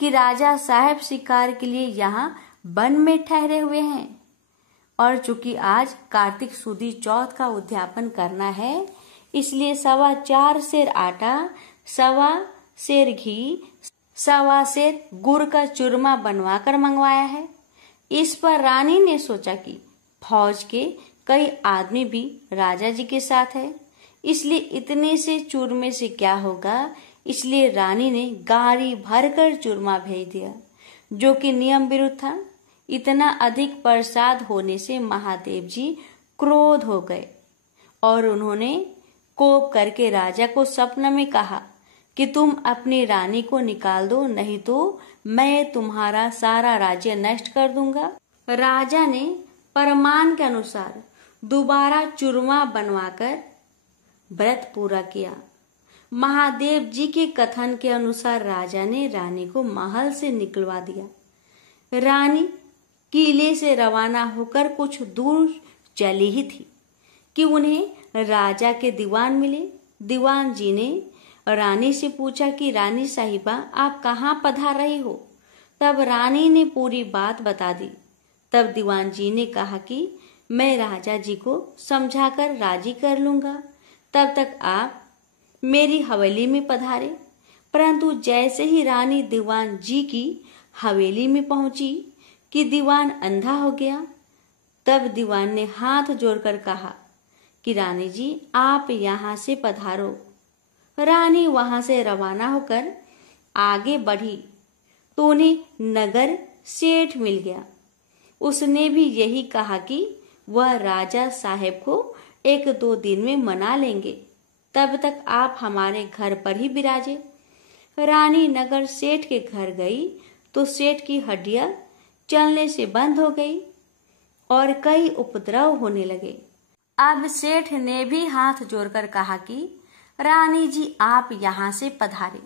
कि राजा साहब शिकार के लिए यहाँ वन में ठहरे हुए हैं और चूंकि आज कार्तिक सुदी चौथ का उद्यापन करना है, इसलिए 4.25 सेर आटा, 1.25 सेर घी, 1.25 सेर गुड़ का चूरमा बनवाकर मंगवाया है। इस पर रानी ने सोचा कि फौज के कई आदमी भी राजा जी के साथ है, इसलिए इतने से चूरमे से क्या होगा। इसलिए रानी ने गाड़ी भरकर चूरमा भेज दिया, जो कि नियम विरुद्ध था। इतना अधिक प्रसाद होने से महादेव जी क्रोध हो गए और उन्होंने कोप करके राजा को स्वप्न में कहा कि तुम अपनी रानी को निकाल दो, नहीं तो मैं तुम्हारा सारा राज्य नष्ट कर दूंगा। राजा ने परमान के अनुसार दोबारा चूरमा बनवाकर व्रत पूरा किया। महादेव जी के कथन के अनुसार राजा ने रानी को महल से निकलवा दिया। रानी किले से रवाना होकर कुछ दूर चली ही थी कि उन्हें राजा के दीवान मिले। दीवान जी ने रानी से पूछा कि रानी साहिबा, आप कहाँ पधार रही हो? तब रानी ने पूरी बात बता दी। तब दीवान जी ने कहा कि मैं राजा जी को समझाकर राजी कर लूंगा, तब तक आप मेरी हवेली में पधारे। परंतु जैसे ही रानी दीवान जी की हवेली में पहुंची कि दीवान अंधा हो गया। तब दीवान ने हाथ जोड़कर कहा कि रानी जी, आप यहाँ से पधारो। रानी वहां से रवाना होकर आगे बढ़ी तो उन्हें नगर सेठ मिल गया। उसने भी यही कहा कि वह राजा साहेब को 1-2 दिन में मना लेंगे, तब तक आप हमारे घर पर ही विराजे। रानी नगर सेठ के घर गई तो सेठ की हड्डियां चलने से बंद हो गई और कई उपद्रव होने लगे। अब सेठ ने भी हाथ जोड़कर कहा कि रानी जी आप यहाँ से पधारे।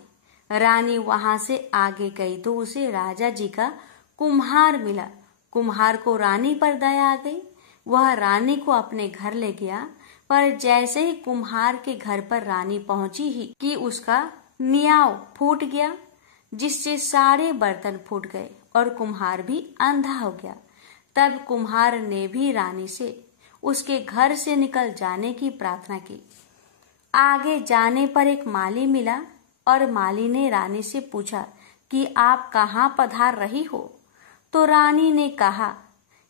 रानी वहां से आगे गई तो उसे राजा जी का कुम्हार मिला। कुम्हार को रानी पर दया आ गई। वह रानी को अपने घर ले गया, पर जैसे ही कुम्हार के घर पर रानी पहुंची ही कि उसका नियाव फूट गया, जिससे सारे बर्तन फूट गए और कुम्हार भी अंधा हो गया। तब कुम्हार ने भी रानी से उसके घर से निकल जाने की प्रार्थना की। आगे जाने पर एक माली मिला और माली ने रानी से पूछा कि आप कहाँ पधार रही हो। तो रानी ने कहा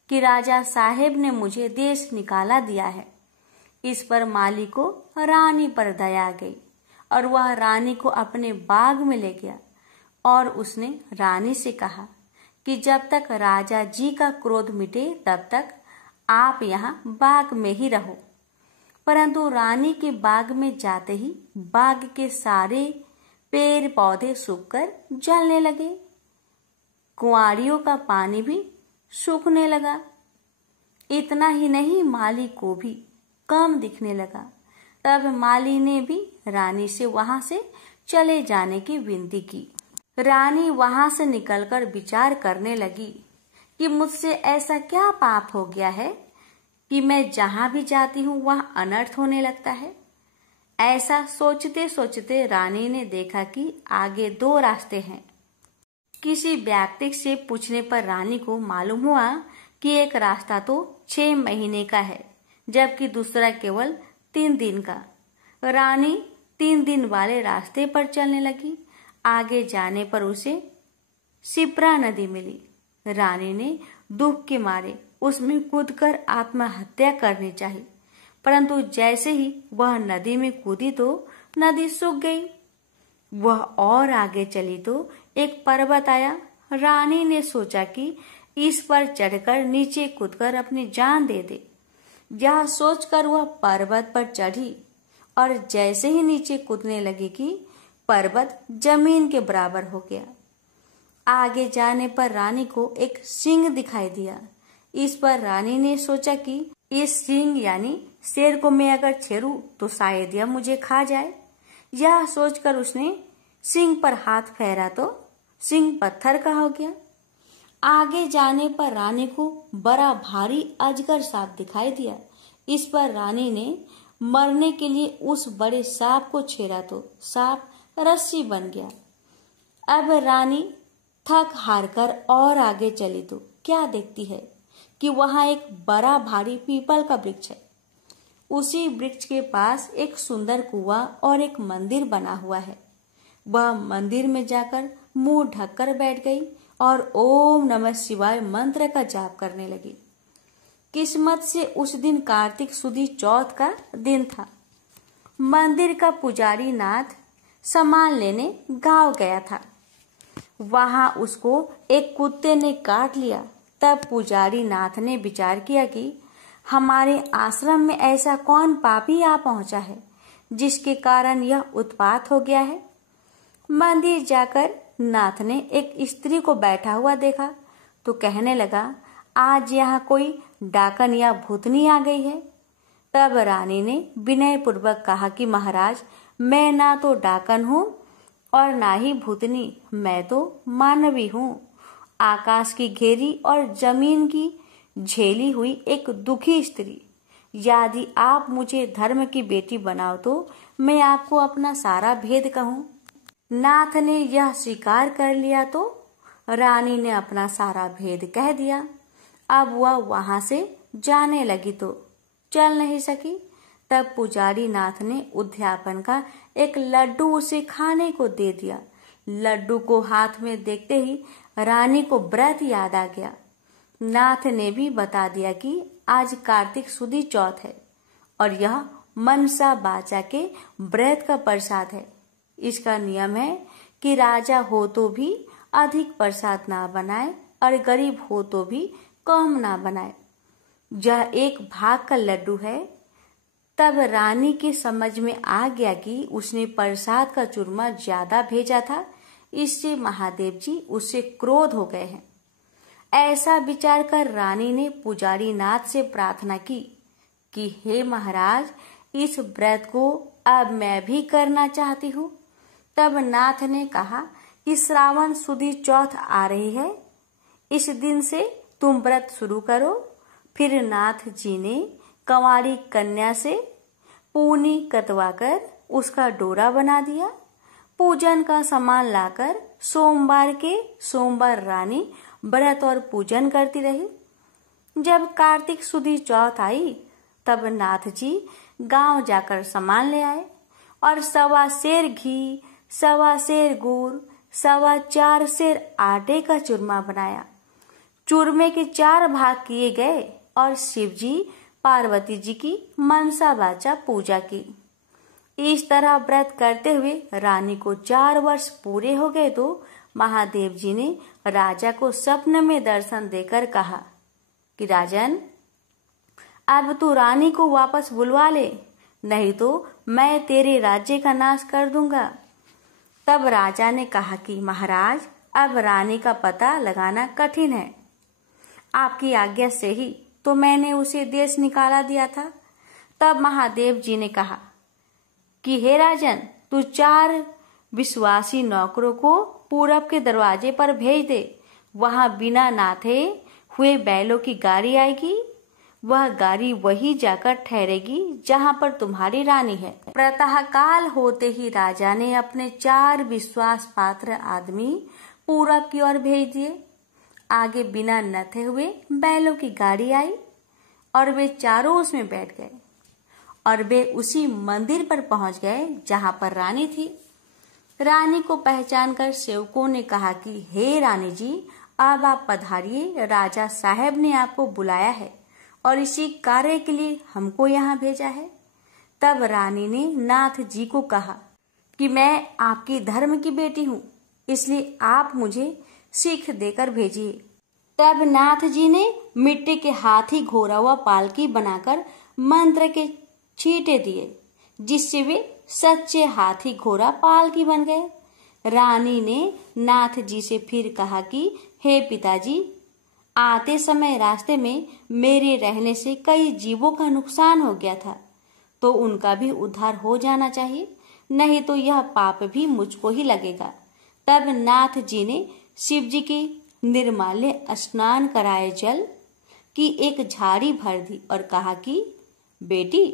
कि राजा साहेब ने मुझे देश निकाला दिया है। इस पर माली को रानी पर दया आ गई और वह रानी को अपने बाग में ले गया और उसने रानी से कहा कि जब तक राजा जी का क्रोध मिटे तब तक आप यहाँ बाग में ही रहो। परंतु रानी के बाग में जाते ही बाग के सारे पेड़ पौधे सूखकर जलने लगे। कुंवारियों का पानी भी सूखने लगा। इतना ही नहीं, माली को भी कम दिखने लगा। तब माली ने भी रानी से वहां से चले जाने की विनती की। रानी वहां से निकलकर विचार करने लगी कि मुझसे ऐसा क्या पाप हो गया है कि मैं जहां भी जाती हूँ वहां अनर्थ होने लगता है। ऐसा सोचते सोचते रानी ने देखा कि आगे दो रास्ते हैं। किसी व्यक्ति से पूछने पर रानी को मालूम हुआ कि एक रास्ता तो 6 महीने का है, जबकि दूसरा केवल 3 दिन का। रानी 3 दिन वाले रास्ते पर चलने लगी। आगे जाने पर उसे शिप्रा नदी मिली। रानी ने दुख के मारे उसमें कूदकर आत्महत्या करनी चाहिए, परंतु जैसे ही वह नदी में कूदी तो नदी सूख गई। वह और आगे चली तो एक पर्वत आया। रानी ने सोचा कि इस पर चढ़कर नीचे कूदकर अपनी जान दे दे। यह सोचकर वह पर्वत पर चढ़ी और जैसे ही नीचे कूदने लगी कि पर्वत जमीन के बराबर हो गया। आगे जाने पर रानी को एक सिंह दिखाई दिया। इस पर रानी ने सोचा कि इस सिंह यानी शेर को मैं अगर छेड़ूं तो शायद यह मुझे खा जाए। यह सोचकर उसने सिंह पर हाथ फेरा तो सिंह पत्थर का हो गया। आगे जाने पर रानी को बड़ा भारी अजगर सांप दिखाई दिया। इस पर रानी ने मरने के लिए उस बड़े सांप को छेड़ा तो सांप रस्सी बन गया। अब रानी थक हार कर और आगे चली तो क्या देखती है कि वहां एक बड़ा भारी पीपल का वृक्ष है। उसी वृक्ष के पास एक सुंदर कुआं और एक मंदिर बना हुआ है। वह मंदिर में जाकर मुंह ढककर बैठ गई और ओम नमः शिवाय मंत्र का जाप करने लगी। किस्मत से उस दिन कार्तिक सुदी चौथ का दिन था। मंदिर का पुजारी नाथ सामान लेने गांव गया था। वहां उसको एक कुत्ते ने काट लिया। तब पुजारी नाथ ने विचार किया कि हमारे आश्रम में ऐसा कौन पापी आ पहुंचा है जिसके कारण यह उत्पात हो गया है। मंदिर जाकर नाथ ने एक स्त्री को बैठा हुआ देखा तो कहने लगा, आज यहाँ कोई डाकन या भूतनी आ गई है। तब रानी ने विनय पूर्वक कहा कि महाराज, मैं ना तो डाकन हूँ और ना ही भूतनी, मैं तो मानवी हूँ। आकाश की घेरी और जमीन की झेली हुई एक दुखी स्त्री। यदि आप मुझे धर्म की बेटी बनाओ तो मैं आपको अपना सारा भेद कहूँ। नाथ ने यह स्वीकार कर लिया तो रानी ने अपना सारा भेद कह दिया। अब वह वहां से जाने लगी तो चल नहीं सकी। तब पुजारी नाथ ने उद्यापन का एक लड्डू उसे खाने को दे दिया। लड्डू को हाथ में देखते ही रानी को व्रत याद आ गया। नाथ ने भी बता दिया कि आज कार्तिक सुदी चौथ है और यह मनसा बाचा के व्रत का प्रसाद है। इसका नियम है कि राजा हो तो भी अधिक प्रसाद ना बनाए और गरीब हो तो भी कम ना बनाए। यह एक भाग का लड्डू है। तब रानी के समझ में आ गया कि उसने प्रसाद का चूरमा ज्यादा भेजा था, इससे महादेव जी उससे क्रोध हो गए हैं। ऐसा विचार कर रानी ने पुजारी नाथ से प्रार्थना की कि हे महाराज, इस व्रत को अब मैं भी करना चाहती हूँ। तब नाथ ने कहा कि श्रावण सुदी चौथ आ रही है, इस दिन से तुम व्रत शुरू करो। फिर नाथ जी ने कंवारी कन्या से पूनी कतवाकर उसका डोरा बना दिया। पूजन का सामान लाकर सोमवार के सोमवार रानी व्रत और पूजन करती रही। जब कार्तिक सुदी चौथ आई तब नाथ जी गांव जाकर सामान ले आए और 1.25 सेर घी, 1.25 सेर गुड़, 4.25 सेर आटे का चूरमा बनाया। चूरमे के 4 भाग किए गए और शिव जी पार्वती जी की मनसा वाचा पूजा की। इस तरह व्रत करते हुए रानी को 4 वर्ष पूरे हो गए तो महादेव जी ने राजा को स्वप्न में दर्शन देकर कहा कि राजन, अब तू रानी को वापस बुलवा ले, नहीं तो मैं तेरे राज्य का नाश कर दूंगा। तब राजा ने कहा कि महाराज, अब रानी का पता लगाना कठिन है। आपकी आज्ञा से ही तो मैंने उसे देश निकाला दिया था। तब महादेव जी ने कहा कि हे राजन, तू 4 विश्वासी नौकरों को पूरब के दरवाजे पर भेज दे। वहां बिना नाथे हुए बैलों की गाड़ी आएगी। वह गाड़ी वही जाकर ठहरेगी जहां पर तुम्हारी रानी है। प्रातः काल होते ही राजा ने अपने 4 विश्वास पात्र आदमी पूरब की ओर भेज दिए। आगे बिना नथे हुए बैलों की गाड़ी आई और वे चारों उसमें बैठ गए और वे उसी मंदिर पर पहुंच गए जहां पर रानी थी। रानी को पहचान कर सेवकों ने कहा कि हे रानी जी, अब आप पधारिए, राजा साहब ने आपको बुलाया है और इसी कार्य के लिए हमको यहाँ भेजा है। तब रानी ने नाथ जी को कहा कि मैं आपकी धर्म की बेटी हूँ, इसलिए आप मुझे सीख देकर भेजिए। तब नाथ जी ने मिट्टी के हाथी घोड़ा हुआ पालकी बनाकर मंत्र के छींटे दिए, जिससे वे सच्चे हाथी घोड़ा पालकी बन गए। रानी ने नाथ जी से फिर कहा कि हे पिताजी, आते समय रास्ते में मेरे रहने से कई जीवों का नुकसान हो गया था, तो उनका भी उद्धार हो जाना चाहिए, नहीं तो यह पाप भी मुझको ही लगेगा। तब नाथ जी ने शिव जी के निर्माल्य स्नान कराए जल की एक झाड़ी भर दी और कहा कि बेटी,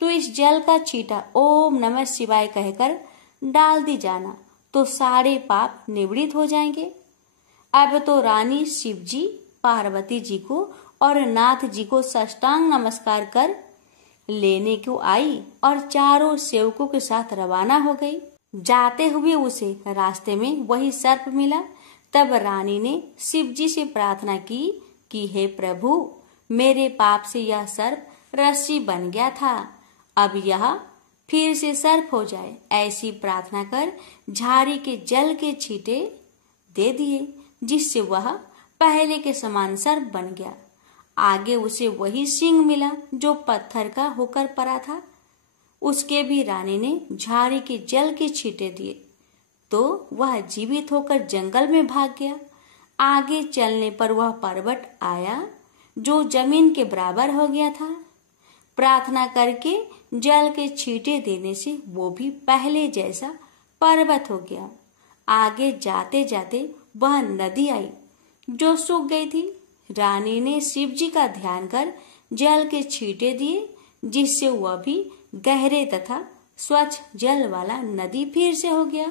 तू इस जल का छींटा ओम नमः शिवाय कहकर डाल दी जाना, तो सारे पाप निवृत्त हो जाएंगे। अब तो रानी शिव जी, पार्वती जी को और नाथ जी को साष्टांग नमस्कार कर लेने को आई और चारों सेवकों के साथ रवाना हो गई। जाते हुए उसे रास्ते में वही सर्प मिला। तब रानी ने शिव जी से प्रार्थना की कि हे प्रभु, मेरे पाप से यह सर्प रस्सी बन गया था, अब यह फिर से सर्प हो जाए। ऐसी प्रार्थना कर झाड़ी के जल के छींटे दे दिए, जिससे वह पहले के समान सर्प बन गया। आगे उसे वही सिंह मिला जो पत्थर का होकर पड़ा था। उसके भी रानी ने झाड़ी के जल के छींटे दिए तो वह जीवित होकर जंगल में भाग गया। आगे चलने पर वह पर्वत आया जो जमीन के बराबर हो गया था। प्रार्थना करके जल के छींटे देने से वो भी पहले जैसा पर्वत हो गया। आगे जाते जाते वह नदी आई जो सूख गई थी। रानी ने शिव जी का ध्यान कर जल के छींटे दिए, जिससे वह भी गहरे तथा स्वच्छ जल वाला नदी फिर से हो गया।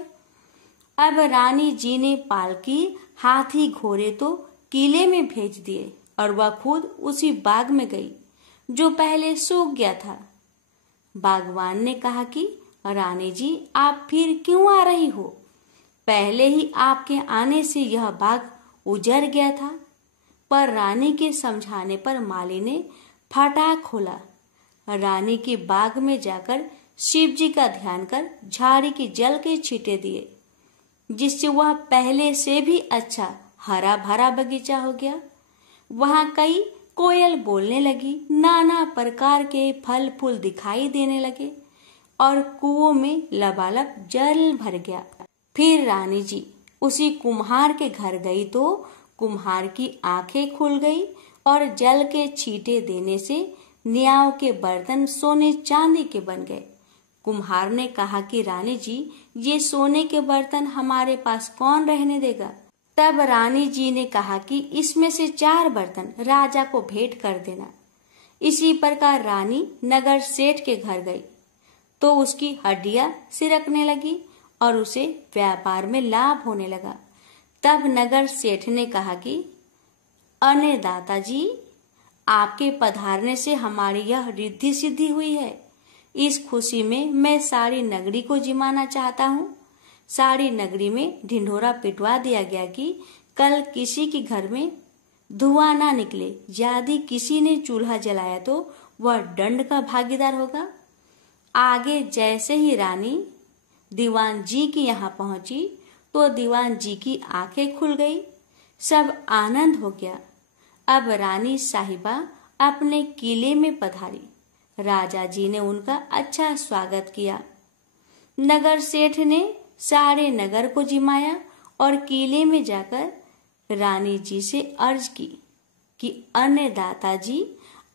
अब रानी जी ने पालकी, हाथी, घोड़े तो किले में भेज दिए और वह खुद उसी बाग में गई जो पहले सूख गया था। बागवान ने कहा कि रानी जी, आप फिर क्यों आ रही हो? पहले ही आपके आने से यह बाग उजड़ गया था। पर रानी के समझाने पर माली ने फाटक खोला। रानी के बाग में जाकर शिव जी का ध्यान कर झाड़ी के जल के छींटे दिए, जिससे वह पहले से भी अच्छा हरा भरा बगीचा हो गया। वहां कई कोयल बोलने लगी, नाना प्रकार के फल फूल दिखाई देने लगे और कुओं में लबालब जल भर गया। फिर रानी जी उसी कुम्हार के घर गई तो कुम्हार की आंखें खुल गई और जल के छींटे देने से न्याव के बर्तन सोने चांदी के बन गए। कुम्हार ने कहा कि रानी जी, ये सोने के बर्तन हमारे पास कौन रहने देगा। तब रानी जी ने कहा कि इसमें से 4 बर्तन राजा को भेंट कर देना। इसी प्रकार रानी नगर सेठ के घर गई तो उसकी हड्डियां सिरकने लगी और उसे व्यापार में लाभ होने लगा। तब नगर सेठ ने कहा कि अने दाताजी, आपके पधारने से हमारी यह रिद्धि सिद्धि हुई है। इस खुशी में मैं सारी नगरी को जिमाना चाहता हूँ। सारी नगरी में ढिंढोरा पिटवा दिया गया कि कल किसी के घर में धुआं ना निकले। यदि किसी ने चूल्हा जलाया तो वह दंड का भागीदार होगा। आगे जैसे ही रानी दीवान जी के यहाँ पहुंची तो दीवान जी की आंखें खुल गई। सब आनंद हो गया। अब रानी साहिबा अपने किले में पधारी। राजा जी ने उनका अच्छा स्वागत किया। नगर सेठ ने सारे नगर को जिमाया और किले में जाकर रानी जी से अर्ज की कि अन्नदाता जी,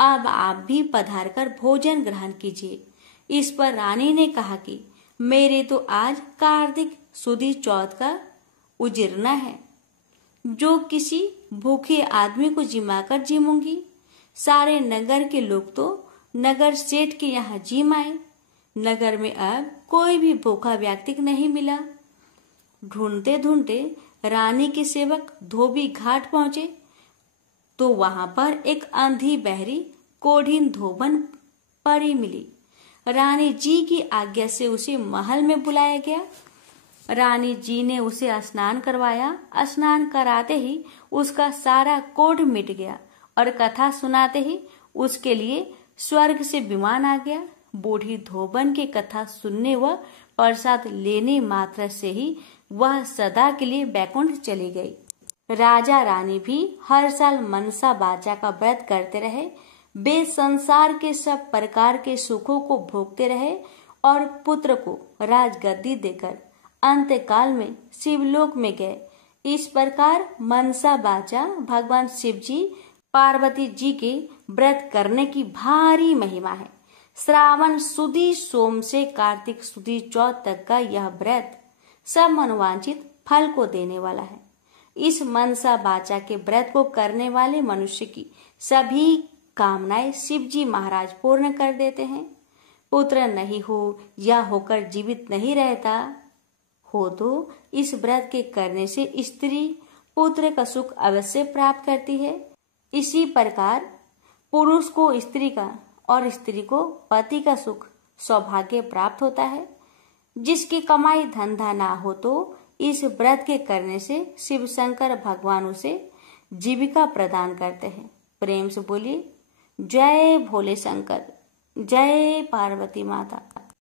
अब आप भी पधार कर भोजन ग्रहण कीजिए। इस पर रानी ने कहा कि मेरे तो आज कार्तिक सुदी चौथ का उजिरना है, जो किसी भूखे आदमी को जिमाकर जिमूंगी। सारे नगर के लोग तो नगर सेठ के यहाँ जिम आए। नगर में अब कोई भी भूखा व्यक्ति नहीं मिला। ढूंढते ढूंढते रानी के सेवक धोबी घाट पहुंचे तो वहां पर एक अंधी बहरी कोढ़ीन धोबन परी मिली। रानी जी की आज्ञा से उसे महल में बुलाया गया। रानी जी ने उसे स्नान करवाया। स्नान कराते ही उसका सारा कोढ़ मिट गया और कथा सुनाते ही उसके लिए स्वर्ग से विमान आ गया। बूढ़ी धोबन की कथा सुनने व प्रसाद लेने मात्र से ही वह सदा के लिए बैकुंठ चली गई। राजा रानी भी हर साल मनसा बाचा का व्रत करते रहे। वे संसार के सब प्रकार के सुखों को भोगते रहे और पुत्र को राजगद्दी देकर अंतकाल में शिवलोक में गए। इस प्रकार मनसा बाचा भगवान शिव जी पार्वती जी के व्रत करने की भारी महिमा है। श्रावण सुदी सोम से कार्तिक सुदी चौथ तक का यह व्रत सब मनोवांछित फल को देने वाला है। इस मनसा बाचा के व्रत को करने वाले मनुष्य की सभी कामनाएं शिव जी महाराज पूर्ण कर देते हैं। पुत्र नहीं हो या होकर जीवित नहीं रहता हो तो इस व्रत के करने से स्त्री पुत्र का सुख अवश्य प्राप्त करती है। इसी प्रकार पुरुष को स्त्री का और स्त्री को पति का सुख सौभाग्य प्राप्त होता है। जिसकी कमाई धंधा ना हो तो इस व्रत के करने से शिव शंकर भगवान उसे जीविका प्रदान करते हैं। प्रेम से बोलिए जय भोले शंकर, जय पार्वती माता।